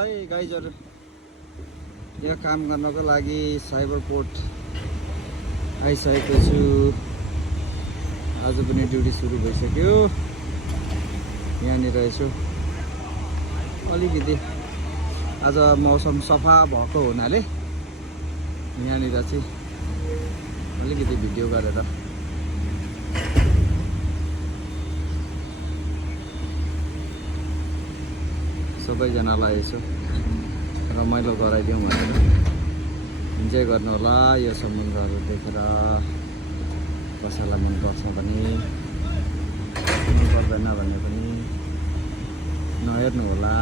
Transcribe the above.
है गाइजहरु यो काम गर्नको लागि साइबर पोर्ट आइसकेको छु आज पनि ड्युटी सुरु भइसक्यो यहाँनिर यसो अलिकति आज मौसम सफा भएको हुनाले यहाँनिर चाहिँ अलिकति भिडियो गरेर सबैजनालाई यसो रमाइलो गराइदिउँ भनेर इन्जोय गर्नु होला यो समुद्रहरू देखेर कसैलाई मन पर्छ भने मन पर्दैन भने पनि नहेर्नु होला।